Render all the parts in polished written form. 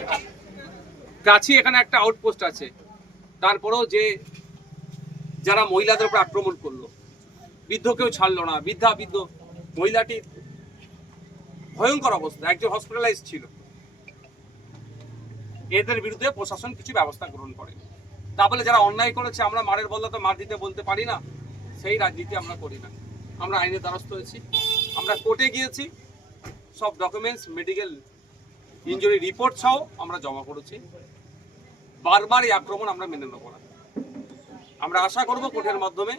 হচ্ছে। কাছে এখানে একটা আউটপোস্ট আছে, তারপরেও যে যারা মহিলাদের উপর আক্রমণ করলো, বৃদ্ধকেও ছাড়লো না, বৃদ্ধ মহিলাটির ভয়ঙ্কর অবস্থা, একজন হসপিটালাইজ ছিল, এদের বিরুদ্ধে প্রশাসন কিছু ব্যবস্থা গ্রহণ করে। তা বলে যারা অন্যায় করেছে আমরা মারের বদলা তো মার দিতে বলতে পারি না, সেই রাজনীতি আমরা করি না। আমরা আইনের দ্বারস্থ হয়েছি, আমরা কোর্টে গিয়েছি, সব ডকুমেন্টস মেডিকেল ইনজুরি রিপোর্ট সহ আমরা জমা করেছি। বারবার এই আক্রমণ আমরা মেনে নেব না। আমরা আশা করব কোর্টের মাধ্যমে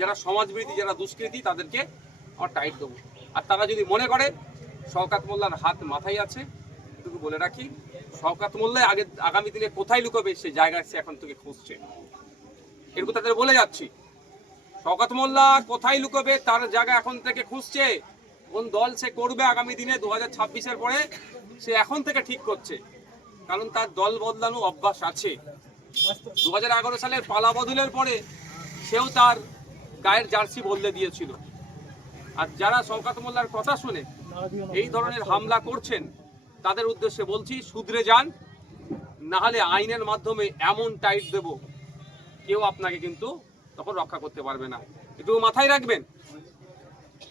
যারা সমাজবিরোধী, যারা দুষ্কৃতী, তাদেরকে আমরা টাইট দেবো। আর তারা যদি মনে করে শওকত মোল্লার হাত মাথায় আছে, এটুকু বলে রাখি, শওকত মোল্লা আগামী দিনে কোথায় লুকোবে সে জায়গায় সে এখন থেকে খুঁজছে। এরকম তাদের বলে যাচ্ছি, শওকত মোল্লা কোথায় লুকোবে তার জায়গা এখন থেকে খুঁজছে। কোন দল সে করবে আগামী দিনে 2026-এর পরে সে এখন থেকে ঠিক করছে, কারণ তার দল বদলানো অভ্যাস আছে। 2011 সালের পালা বদলের পরে সেও তার গায়ের জার্সি বদলে দিয়েছিল। আর যারা শওকত মোল্লার কথা শুনে এই ধরনের হামলা করছেন তাদের উদ্দেশ্যে বলছি, শুধরে যান, না হলে আইনের মাধ্যমে এমন টাইট দেব কেউ আপনাকে কিন্তু তখন রক্ষা করতে পারবে না। এটুকু মাথায় রাখবেন,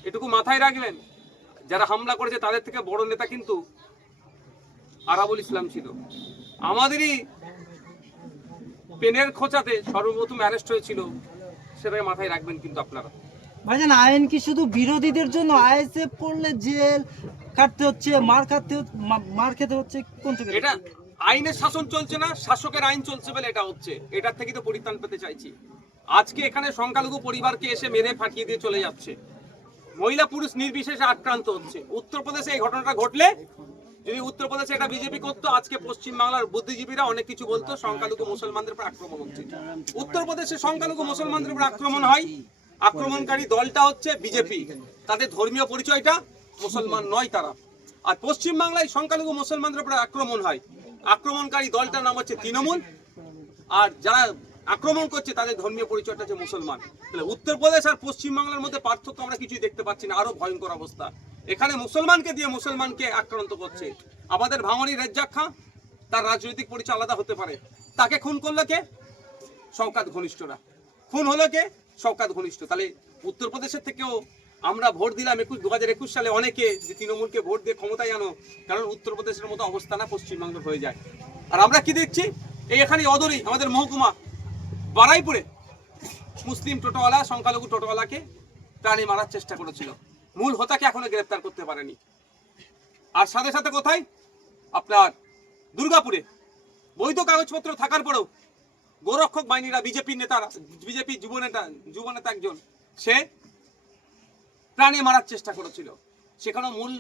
এটুকু মাথায় রাখবেন। যারা হামলা করেছে তাদের থেকে বড় নেতা কিন্তু আরাবুল ইসলাম ছিল। আমাদেরই পেনের খোঁচাতে সর্বপ্রথম অ্যারেস্ট হয়েছিল, সেটাকে মাথায় রাখবেন কিন্তু আপনারা। ভাইজান, আইন কি শুধু বিরোধীদের জন্য? আইএসএফ পড়লে জেল কাটতে হচ্ছে, মার খেতে হচ্ছে, কোন থেকে? এটা আইনের শাসন চলছে না, শাসকের আইন চলছে বলে এটা হচ্ছে। এটার থেকে তো পরিত্রাণ পেতে চাইছি। আজকে এখানে সংখ্যালঘু পরিবারকে এসে মেরে ফাটিয়ে দিয়ে চলে যাচ্ছে, মহিলা পুরুষ নির্বিশেষে আক্রান্ত হচ্ছে। উত্তরপ্রদেশে এই ঘটনাটা ঘটলে, যদি উত্তরপ্রদেশে এটা বিজেপি করতো, আজকে পশ্চিমবাংলার বুদ্ধিজীবীরা অনেক কিছু বলতো সংখ্যালঘু মুসলমানদের উপর আক্রমণ হচ্ছে। উত্তরপ্রদেশে সংখ্যালঘু মুসলমানদের উপর আক্রমণ হয়, আক্রমণকারী দলটা হচ্ছে বিজেপি, তাদের ধর্মীয় পরিচয়টা মুসলমান নয় তারা। আর পশ্চিমবাংলায় সংখ্যালঘু মুসলমানদের উপর আক্রমণ হয়, আক্রমণকারী দলটার নাম হচ্ছে তৃণমূল, আর যারা আক্রমণ করছে তাদের ধর্মীয় পরিচয়টা হচ্ছে মুসলমান। তাহলে উত্তরপ্রদেশ আর পশ্চিমবাংলার মধ্যে পার্থক্য আমরা কিছুই দেখতে পাচ্ছি না, আরো ভয়ঙ্কর অবস্থা। এখানে মুসলমানকে দিয়ে মুসলমানকে আক্রান্ত করছে। আমাদের ভাঙড়ি রেজ্জাক খাঁ, তার রাজনৈতিক পরিচয় আলাদা হতে পারে, তাকে খুন করলো কে? শওকত ঘনিষ্ঠরা। খুন হলো কে? শওকত ঘনিষ্ঠ। তাহলে উত্তরপ্রদেশের থেকেও আমরা ভোট দিলাম 2021 সালে অনেকে, যে তৃণমূলকে ভোট দিয়ে ক্ষমতায় আনো, কারণ উত্তরপ্রদেশের মতো অবস্থা না পশ্চিমবঙ্গের হয়ে যায়। আর আমরা কি দেখছি, এই এখানে অদূরেই আমাদের মহকুমা বারাইপুরে মুসলিম টোটোওয়ালা সংখ্যালঘু টোটোওয়ালাকে প্রাণী মারার চেষ্টা করেছিল, মূল হোতাকে এখনো গ্রেফতার করতে পারেনি। আর সাথে সাথে কোথায়? আপনার দুর্গাপুরে বৈধ কাগজপত্র থাকার পরেও গোরক্ষক বাহিনীরা, বিজেপির নেতারা, বিজেপি যুবনেতা একজন, সে প্রাণী মারার চেষ্টা করেছিল, সেখানেও মূল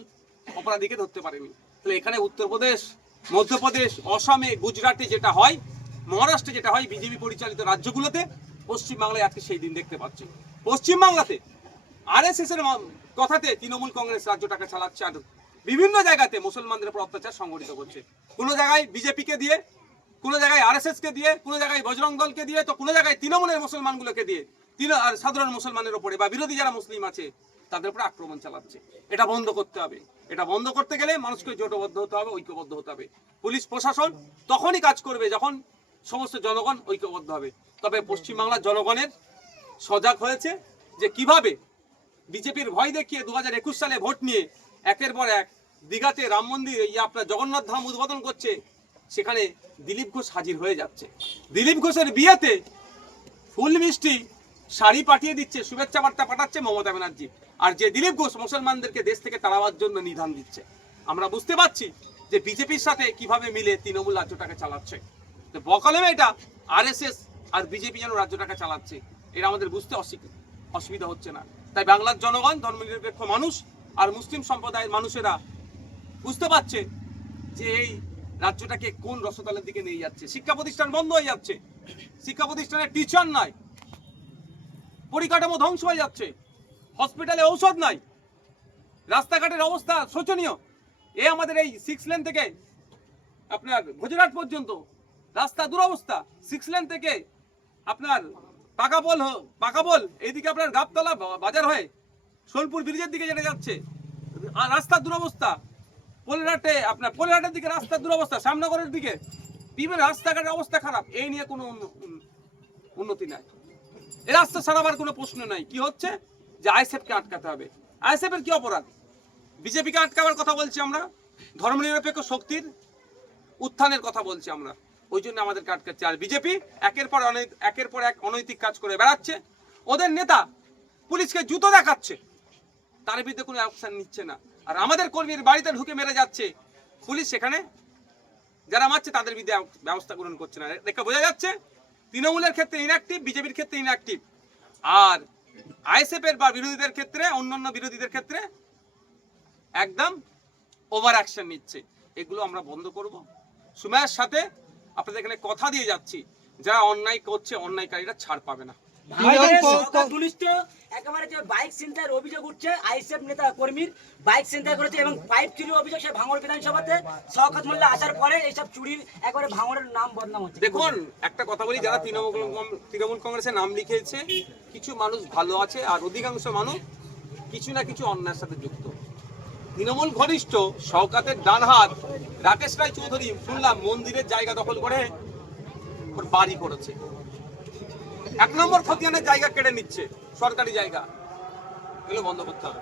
অপরাধীকে ধরতে পারেনি। তাহলে এখানে উত্তরপ্রদেশ, মধ্যপ্রদেশ, অসমে, গুজরাটে যেটা হয়, মহারাষ্ট্রে যেটা হয়, বিজেপি পরিচালিত রাজ্যগুলোতে, পশ্চিমবাংলায় আজকে সেই দিন দেখতে পাচ্ছি। পশ্চিমবাংলাতে আরএসএস এর কথাতে তৃণমূল কংগ্রেস রাজ্যটাকে চালাচ্ছে, আর বিভিন্ন জায়গাতে মুসলমানদের উপর অত্যাচার সংগঠিত করছে। কোনো জায়গায় বিজেপিকে দিয়ে, কোনো জায়গায় আরএসএস কে দিয়ে, কোনো জায়গায় বজরং দলকে দিয়ে, তো কোনো জায়গায় তৃণমূলের মুসলমানগুলোকে দিয়ে আর সাধারণ মুসলমানের উপরে বা বিরোধী যারা মুসলিম আছে তাদের উপরে আক্রমণ চালাচ্ছে। এটা বন্ধ করতে হবে। এটা বন্ধ করতে গেলে মানুষকে জোটবদ্ধ হতে হবে, ঐক্যবদ্ধ হতে হবে। পুলিশ প্রশাসন তখনই কাজ করবে যখন সমস্ত জনগণ ঐক্যবদ্ধ হবে। তবে পশ্চিমবাংলার জনগণের সজাগ হয়েছে যে কিভাবে বিজেপির ভয় দেখিয়ে 2021 সালে ভোট নিয়ে একের পর এক দীঘাতে রাম মন্দির, আপনার জগন্নাথ ধাম উদ্বোধন করছে, সেখানে দিলীপ ঘোষ হাজির হয়ে যাচ্ছে। দিলীপ ঘোষের বিয়েতে ফুল মিষ্টি শাড়ি পাঠিয়ে দিচ্ছে, শুভেচ্ছা বার্তা পাঠাচ্ছে মমতা ব্যানার্জি। আর যে দিলীপ ঘোষ মুসলমানদেরকে দেশ থেকে তাড়াবার জন্য নিধান দিচ্ছে। আমরা বুঝতে পারছি যে বিজেপির সাথে কিভাবে মিলে তৃণমূল রাজ্যটাকে চালাচ্ছে। তো বকলমে এটা আরএসএস আর বিজেপি যেন রাজ্যটাকে চালাচ্ছে, এটা আমাদের বুঝতে অসুবিধা হচ্ছে না। তাই বাংলার জনগণ, ধর্মনিরপেক্ষ মানুষ আর মুসলিম সম্প্রদায়ের মানুষেরা বুঝতে পারছে যে এই রাজ্যটাকে কোন রসতলের দিকে নিয়ে যাচ্ছে। শিক্ষা প্রতিষ্ঠান বন্ধ হয়ে যাচ্ছে, শিক্ষা প্রতিষ্ঠানে টিচার নাই, পরিকাঠামো ধ্বংস হয়ে যাচ্ছে, হসপিটালে ঔষধ নাই, রাস্তাঘাটের অবস্থা শোচনীয়। আমাদের এই 6 লেন থেকে আপনার গুজরাট পর্যন্ত রাস্তা দুরবস্থা। 6 লেন থেকে আপনার পাকাবল এইদিকে আপনার গাবতলা বাজার হয়ে সোনপুর ব্রিজের দিকে যেটা যাচ্ছে, আর রাস্তার দুরবস্থা। পোলেরহাটের দিকে রাস্তার দুরবস্থা, শ্যামনগরের দিকে বিভিন্ন রাস্তাঘাটের অবস্থা খারাপ, এই নিয়ে কোনো উন্নতি নাই। এই রাস্তা সারাবার কোনো প্রশ্ন নাই। কি হচ্ছে যে আইএসএফকে আটকাতে হবে। আইএসএফ এর কি অপরাধ? বিজেপিকে আটকাবার কথা বলছি আমরা, ধর্মনিরপেক্ষ শক্তির উত্থানের কথা বলছি আমরা, ওই জন্য আমাদেরকে আটকাচ্ছে। আর বিজেপি একের পর এক অনৈতিক কাজ করে বেড়াচ্ছে। ওদের নেতা পুলিশকে জুতো দেখাচ্ছে, তার বিরুদ্ধে কোনো অ্যাকশন নিচ্ছে না। আর আমাদের কর্মীর বাড়িতে ঢুকে মেরে যাচ্ছে, পুলিশ সেখানে যারা মারছে তাদের বিরুদ্ধে ব্যবস্থা গ্রহণ করছে না। দেখে বোঝা যাচ্ছে তৃণমূলের ক্ষেত্রে ইনঅ্যাক্টিভ, বিজেপির ক্ষেত্রে ইনঅ্যাক্টিভ, আর আইএসএফ এর বা বিরোধীদের ক্ষেত্রে, অন্যান্য বিরোধীদের ক্ষেত্রে একদম ওভার অ্যাকশন নিচ্ছে। এগুলো আমরা বন্ধ করব। সময়ের সাথে আপনাদের এখানে কথা দিয়ে যাচ্ছি, যারা অন্যায় করছে, অন্যায়কারীরা ছাড় পাবে না। একেবারে যে বাইক ছিনতাইয়ের অভিযোগ উঠছে, আইএসএফ নেতা কর্মীর বাইক ছিনতাই করেছে এবং পাইপ চুরির অভিযোগ সে ভাঙড় বিধানসভাতে শওকত মোল্লা আসার পরে এইসব চুরির একবারে ভাঙড়ের নাম বদনাম হচ্ছে। দেখুন, একটা কথা বলি, যারা তৃণমূল কংগ্রেসের নাম লিখেছে, কিছু মানুষ ভালো আছে আর অধিকাংশ মানুষ কিছু না কিছু অন্যায়ের সাথে যুক্ত। তৃণমূল ঘনিষ্ঠ শওকতের ডান হাত রাকেশ রায় চৌধুরী শুনলাম মন্দিরের জায়গা দখল করে ওর বাড়ি করেছে, 1 নম্বর খতিয়ানের জায়গা কেড়ে নিচ্ছে, সরকারি জায়গা। এগুলো বন্ধ করতে হবে।